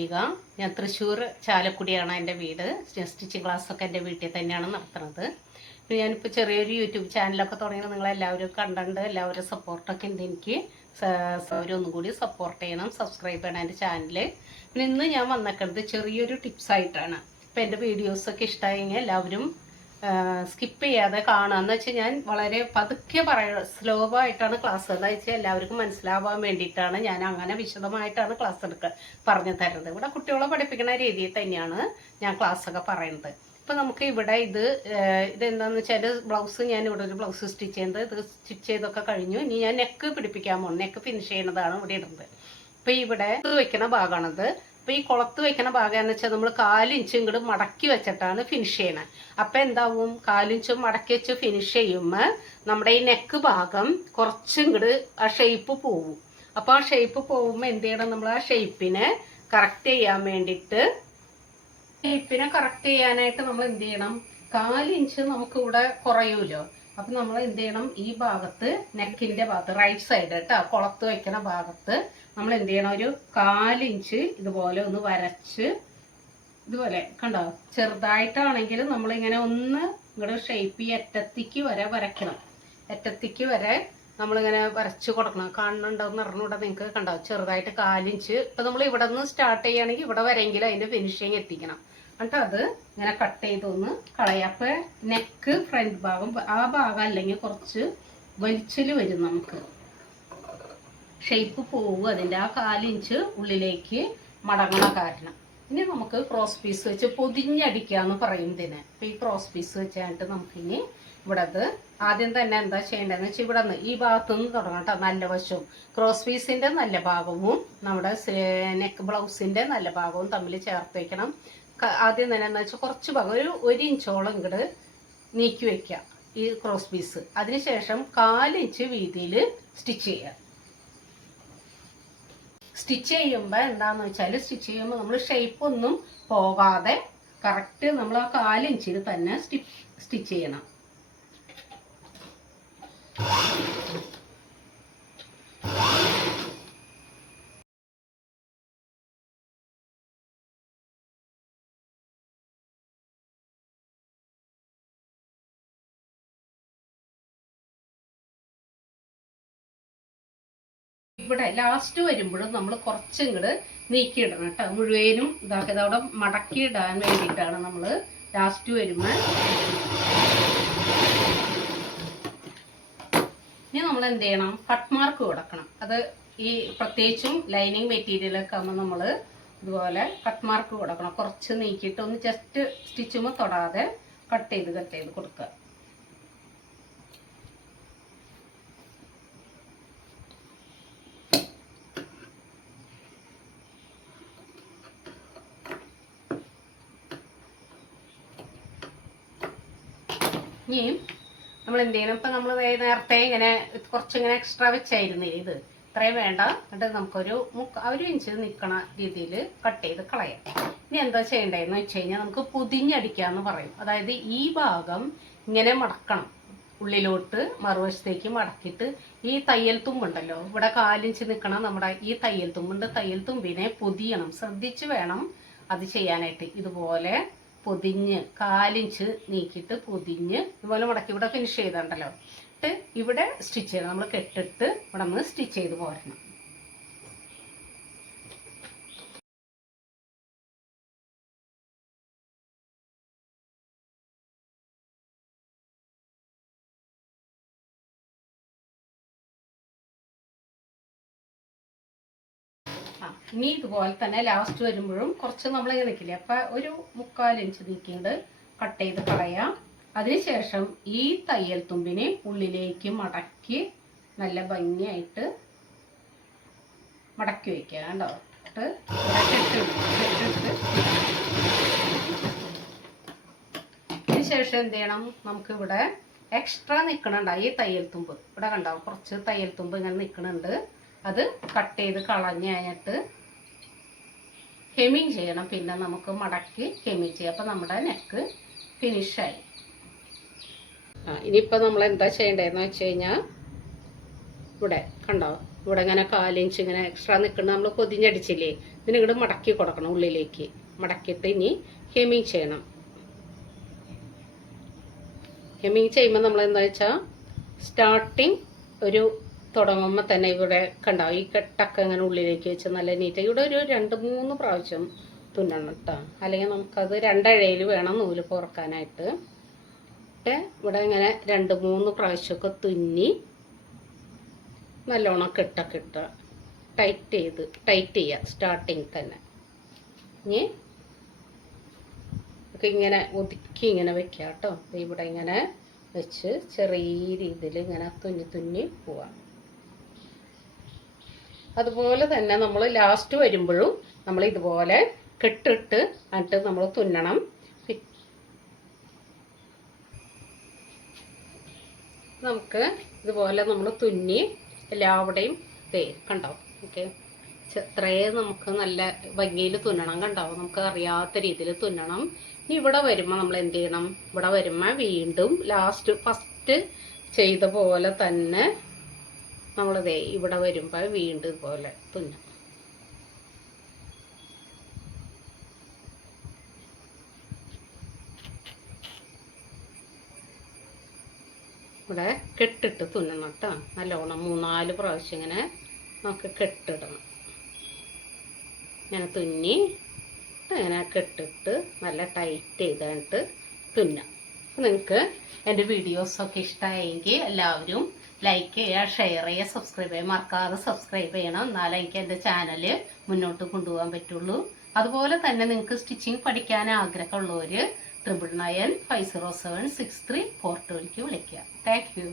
അംബിക. ഞാൻ തൃശ്ശൂർ ചാലക്കുടിയാണ് എന്റെ വീട്. സ്റ്റിച്ചിങ് ക്ലാസ്സൊക്കെ എന്റെ വീട്ടിൽ തന്നെയാണ് നടത്തുന്നത്. പിന്നെ ഞാനിപ്പോൾ ചെറിയൊരു യൂട്യൂബ് ചാനലൊക്കെ തുടങ്ങിയത് നിങ്ങളെല്ലാവരും കണ്ടുണ്ട്. എല്ലാവരും സപ്പോർട്ടൊക്കെ ഉണ്ട് എനിക്ക്. ഒന്നും കൂടി സപ്പോർട്ട് ചെയ്യണം സബ്സ്ക്രൈബ് ചെയ്യണം എന്റെ ചാനൽ. പിന്നെ ഇന്ന് ഞാൻ വന്നേക്കുന്നത് ചെറിയൊരു ടിപ്സായിട്ടാണ് അപ്പോൾ എന്റെ വീഡിയോസൊക്കെ ഇഷ്ടമായെങ്കിൽ എല്ലാവരും സ്കിപ്പ് ചെയ്യാതെ കാണുക. എന്ന് വെച്ചാൽ ഞാൻ വളരെ പതുക്കെ പറയുക സ്ലോ ആയിട്ടാണ് ക്ലാസ് എന്ന് വെച്ചാൽ എല്ലാവർക്കും മനസ്സിലാവാൻ വേണ്ടിയിട്ടാണ് ഞാൻ അങ്ങനെ വിശദമായിട്ടാണ് ക്ലാസ് എടുക്കുക പറഞ്ഞു തരുന്നത്. ഇവിടെ കുട്ടികളെ പഠിപ്പിക്കുന്ന രീതിയിൽ തന്നെയാണ് ഞാൻ ക്ലാസ്സൊക്കെ പറയുന്നത്. ഇപ്പം നമുക്ക് ഇവിടെ ഇത് ഏഹ്, ഇതെന്താന്ന് വെച്ചാൽ ബ്ലൗസ് ഞാൻ ഇവിടെ ഒരു ബ്ലൗസ് സ്റ്റിച്ച് ചെയ്യുന്നത് ഇത് സ്റ്റിച്ച് ചെയ്തൊക്കെ കഴിഞ്ഞു. ഇനി ഞാൻ നെക്ക് പിടിപ്പിക്കാൻ പോകുന്നു നെക്ക് ഫിനിഷ് ചെയ്യുന്നതാണ് ഇവിടെ ഇടുന്നത്. ഇപ്പം ഇവിടെ വെക്കുന്ന ഭാഗമാണത് അപ്പോൾ ഈ കുളത്ത് വെക്കുന്ന ഭാഗം എന്ന് വെച്ചാൽ നമ്മൾ കാലിഞ്ച് ഇങ്ങോട്ട് മടക്കി വെച്ചിട്ടാണ് ഫിനിഷ് ചെയ്യണത് അപ്പോൾ എന്താവും? കാലിഞ്ചും മടക്കി വെച്ച് ഫിനിഷ് ചെയ്യുമ്പോൾ നമ്മുടെ ഈ നെക്ക് ഭാഗം കുറച്ചും ആ ഷേപ്പ് പോവും. അപ്പോൾ ആ ഷേപ്പ് പോകുമ്പോൾ എന്ത് ചെയ്യണം? നമ്മൾ ആ ഷേപ്പിനെ കറക്റ്റ് ചെയ്യാൻ വേണ്ടിയിട്ട് ഷേപ്പിനെ കറക്റ്റ് ചെയ്യാനായിട്ട് നമ്മൾ എന്ത് ചെയ്യണം? കാലിഞ്ച് നമുക്കിവിടെ കുറയൂലോ? അപ്പം നമ്മൾ എന്ത് ചെയ്യണം? ഈ ഭാഗത്ത് നെക്കിന്റെ ഭാഗത്ത് റൈറ്റ് സൈഡ് കേട്ടോ കുളത്ത് വെക്കുന്ന ഭാഗത്ത് നമ്മൾ എന്ത് ചെയ്യണം? ഒരു കാലിഞ്ച് ഇതുപോലെ ഒന്ന് വരച്ച് ഇതുപോലെ കണ്ടോ? ചെറുതായിട്ടാണെങ്കിലും നമ്മളിങ്ങനെ ഒന്ന് ഇങ്ങോട്ട് ഷേപ്പ് ഈ അറ്റത്തിക്ക് വരെ വരയ്ക്കണം. അറ്റത്തിക്ക് വരെ നമ്മളിങ്ങനെ വരച്ച് കൊടുക്കണം. കാണുന്നുണ്ടോന്ന് അറിഞ്ഞൂടെ നിങ്ങൾക്ക് കണ്ടോ? ചെറുതായിട്ട് കാലിഞ്ച് ഇപ്പം നമ്മൾ ഇവിടെ നിന്ന് സ്റ്റാർട്ട് ചെയ്യുകയാണെങ്കിൽ ഇവിടെ വരെയെങ്കിലും അതിന്റെ ഫിനിഷിങ് എത്തിക്കണം. എന്നിട്ട് അത് ഇങ്ങനെ കട്ട് ചെയ്തൊന്ന് കളയാം. അപ്പോൾ നെക്ക് ഫ്രണ്ട് ഭാഗം ആ ഭാഗം അല്ലെങ്കിൽ കുറച്ച് വലിച്ചിൽ വരും നമുക്ക്. ഷേപ്പ് പോവും അതിന്റെ ആ കാലിഞ്ച് ഉള്ളിലേക്ക് മടങ്ങണ കാരണം. ഇനി നമുക്ക് ക്രോസ് പീസ് വെച്ച് പൊതിഞ്ഞടിക്കുക എന്ന് പറയും ഇതിന്. അപ്പം ഈ ക്രോസ് പീസ് വെച്ചായിട്ട് നമുക്കിനി ഇവിടെ അത് ആദ്യം തന്നെ എന്താ ചെയ്യേണ്ടതെന്ന് വെച്ചാൽ ഇവിടെ നിന്ന് ഈ ഭാഗത്തു നിന്ന് തുടങ്ങാം കേട്ടോ. നല്ല വശവും. ക്രോസ് പീസിന്റെ നല്ല ഭാഗവും നമ്മുടെ നെക്ക് ബ്ലൗസിന്റെ നല്ല ഭാഗവും തമ്മിൽ ചേർത്ത് വെക്കണം. ക- ആദ്യം തന്നെ എന്താ വെച്ചാൽ കുറച്ച് ഭാഗം ഒരു ഒരു ഇഞ്ചോളം ഇങ്ങോട്ട് നീക്കി വയ്ക്കുക ഈ ക്രോസ് പീസ് അതിനുശേഷം കാലിഞ്ച് വീതിയിൽ സ്റ്റിച്ച് ചെയ്യുക സ്റ്റിച്ച് ചെയ്യുമ്പോൾ എന്താണെന്ന് വെച്ചാൽ സ്റ്റിച്ച് ചെയ്യുമ്പോൾ നമ്മൾ ഷേപ്പ് ഒന്നും പോകാതെ കറക്റ്റ് നമ്മൾ ആ കാലിഞ്ചിൽ തന്നെ സ്റ്റിച്ച് ചെയ്യണം. ഇവിടെ ലാസ്റ്റ് വരുമ്പോഴും നമ്മൾ കുറച്ചും ഇങ്ങോട്ട് നീക്കിയിടണം കേട്ടോ. മുഴുവനും ഇതാക്കി അവിടെ മടക്കി ഇടാൻ വേണ്ടിയിട്ടാണ് നമ്മൾ ലാസ്റ്റ് വരുമ്പോൾ ഇനി നമ്മൾ എന്ത് ചെയ്യണം? കട്ട് മാർക്ക് കൊടുക്കണം. അത് ഈ പ്രത്യേകിച്ചും ലൈനിങ് മെറ്റീരിയലൊക്കെ ആകുമ്പോൾ നമ്മൾ ഇതുപോലെ കട്ട് മാർക്ക് കൊടുക്കണം. കുറച്ച് നീക്കിയിട്ട് ഒന്ന് ജസ്റ്റ് സ്റ്റിച്ചുമ്പോൾ തൊടാതെ കട്ട് ചെയ്ത് കട്ട് ചെയ്ത് കൊടുക്കുക. ഇനിയും നമ്മൾ എന്ത് ചെയ്യണം ഇപ്പം നമ്മൾ നേരത്തെ ഇങ്ങനെ കുറച്ചിങ്ങനെ എക്സ്ട്രാ വെച്ചായിരുന്നു ഇത്. ഇത്രയും വേണ്ട. എന്നിട്ട് നമുക്കൊരു മുക്ക ഒരു ഇഞ്ച് നിൽക്കണ രീതിയിൽ കട്ട് ചെയ്ത് കളയാം. ഇനി എന്താ ചെയ്യേണ്ടതെന്ന് വെച്ച് കഴിഞ്ഞാൽ നമുക്ക് പൊതിഞ്ഞടിക്കാന്ന് പറയും. അതായത് ഈ ഭാഗം ഇങ്ങനെ മടക്കണം. ഉള്ളിലോട്ട് മറുവശത്തേക്ക് മടക്കിയിട്ട് ഈ തയ്യൽ തുമ്പുണ്ടല്ലോ. ഇവിടെ കാലിഞ്ച് നിൽക്കണം നമ്മുടെ ഈ തയ്യൽ തുമ്പുണ്ട്. തയ്യൽ തുമ്പിനെ പൊതിയണം. ശ്രദ്ധിച്ച് വേണം അത് ചെയ്യാനായിട്ട്. ഇതുപോലെ പൊതിഞ്ഞ് കാലിഞ്ച് നീക്കിയിട്ട് പൊതിഞ്ഞ് ഇതുപോലെ മുടക്കി ഇവിടെ ഫിനിഷ് ചെയ്തിട്ടുണ്ടല്ലോ ഇട്ട് ഇവിടെ സ്റ്റിച്ച് ചെയ്യണം നമ്മൾ കെട്ടിട്ട് ഇവിടെ നിന്ന് സ്റ്റിച്ച് ചെയ്ത് പോരണം. ഇനി ഇതുപോലെ തന്നെ ലാസ്റ്റ് വരുമ്പോഴും കുറച്ച് നമ്മളിങ്ങനെ നിൽക്കില്ലേ അപ്പം ഒരു മുക്കാൽ ഇഞ്ച് നീക്കിയിട്ട് കട്ട് ചെയ്ത് കളയാം. അതിനുശേഷം ഈ തയ്യൽ തുമ്പിനെ ഉള്ളിലേക്ക് മടക്കി നല്ല ഭംഗിയായിട്ട് മടക്കി വയ്ക്കുക കേട്ടോ. ഇട്ട് അതിനുശേഷം എന്ത് ചെയ്യണം? നമുക്കിവിടെ എക്സ്ട്രാ നിൽക്കണുണ്ട് ഈ തയ്യൽ തുമ്പ്. ഇവിടെ കണ്ടോ? കുറച്ച് തയ്യൽ തുമ്പ് ഇങ്ങനെ നിൽക്കണുണ്ട് അത് കട്ട് ചെയ്ത് കളഞ്ഞ് ഹെമിങ് ചെയ്യണം. പിന്നെ നമുക്ക് മടക്കി ഹെമിങ് ചെയ്യാം. അപ്പം നമ്മുടെ നെക്ക് ഫിനിഷായി ആ ഇനിയിപ്പോൾ നമ്മൾ എന്താ ചെയ്യേണ്ടതെന്ന് വെച്ച് കഴിഞ്ഞാൽ ഇവിടെ കണ്ടോ? ഇവിടെ ഇങ്ങനെ കാലിഞ്ച് ഇങ്ങനെ എക്സ്ട്രാ നിൽക്കുന്നത് നമ്മൾ പൊതിഞ്ഞടിച്ചില്ലേ? ഇതിന് ഇങ്ങോട്ട് മടക്കി കൊടുക്കണം ഉള്ളിലേക്ക്. മടക്കിയിട്ട് ഇനി ഹെമിങ് ചെയ്യണം. ഹെമിങ് ചെയ്യുമ്പോൾ നമ്മൾ എന്താ വെച്ചാൽ സ്റ്റാർട്ടിങ് ഒരു തുടങ്ങുമ്പോൾ തന്നെ ഇവിടെ കണ്ടാവും ഈ കെട്ടൊക്കെ ഇങ്ങനെ ഉള്ളിലേക്ക് വെച്ച് നല്ല നീറ്റ് ഇവിടെ ഒരു രണ്ട് മൂന്ന് പ്രാവശ്യം തുന്നണം കേട്ടോ അല്ലെങ്കിൽ നമുക്കത് രണ്ടഴയിൽ വേണം നൂൽ പുറക്കാനായിട്ട്. ഇട്ട് ഇവിടെ ഇങ്ങനെ രണ്ട് മൂന്ന് പ്രാവശ്യമൊക്കെ തുന്നി നല്ലോണം കെട്ടൊക്കെ ഇട്ടുക ടൈറ്റ് ചെയ്ത് ടൈറ്റ് ചെയ്യുക സ്റ്റാർട്ടിങ് തന്നെ. ഇനി ഒക്കെ ഇങ്ങനെ ഒതുക്കി ഇങ്ങനെ വെക്കുക കേട്ടോ ഇവിടെ ഇങ്ങനെ വെച്ച് ചെറിയ രീതിയിൽ ഇങ്ങനെ തുന്നി തുന്നി പോവാം. അതുപോലെ തന്നെ നമ്മൾ ലാസ്റ്റ് വരുമ്പോഴും നമ്മൾ ഇതുപോലെ കെട്ടിട്ട് എന്നിട്ട് നമ്മൾ തുന്നണം. നമുക്ക് ഇതുപോലെ നമ്മൾ തുന്നി എല്ലാവിടെയും തേ കണ്ടോ? ഓക്കെ. ഇത്രയും നമുക്ക് നല്ല ഭംഗിയിൽ തുന്നണം കണ്ടോ? നമുക്ക് അറിയാത്ത രീതിയിൽ തുന്നണം. ഇനി ഇവിടെ വരുമ്പോൾ നമ്മൾ എന്ത് ചെയ്യണം? ഇവിടെ വരുമ്പോൾ വീണ്ടും ലാസ്റ്റ് ഫസ്റ്റ് ചെയ്ത പോലെ തന്നെ നമ്മളിതേ ഇവിടെ വരുമ്പോൾ വീണ്ടും പോലെ തുന്നാം. ഇവിടെ കെട്ടിട്ട് തുന്നണം കേട്ടോ. നല്ലോണം മൂന്നാൽ പ്രാവശ്യം ഇങ്ങനെ നമുക്ക് കെട്ടിടണം. ഇങ്ങനെ തുന്നി ഇങ്ങനെ കെട്ടിട്ട് നല്ല ടൈറ്റ് ചെയ്തിട്ട് തുന്നാം. നിങ്ങൾക്ക് എന്റെ വീഡിയോസൊക്കെ ഇഷ്ടമായെങ്കിൽ എല്ലാവരും ലൈക്ക് ചെയ്യുക ഷെയർ ചെയ്യുക സബ്സ്ക്രൈബ് ചെയ്യുക. മറക്കാതെ സബ്സ്ക്രൈബ് ചെയ്യണം. എന്നാലേ എനിക്ക് എന്റെ ചാനൽ മുന്നോട്ട് കൊണ്ടുപോകാൻ പറ്റുള്ളൂ. അതുപോലെ തന്നെ നിങ്ങൾക്ക് സ്റ്റിച്ചിങ് പഠിക്കാൻ ആഗ്രഹമുള്ളവർ triple nine five zero seven six three four ടുവിലേക്ക് വിളിക്കുക. Thank U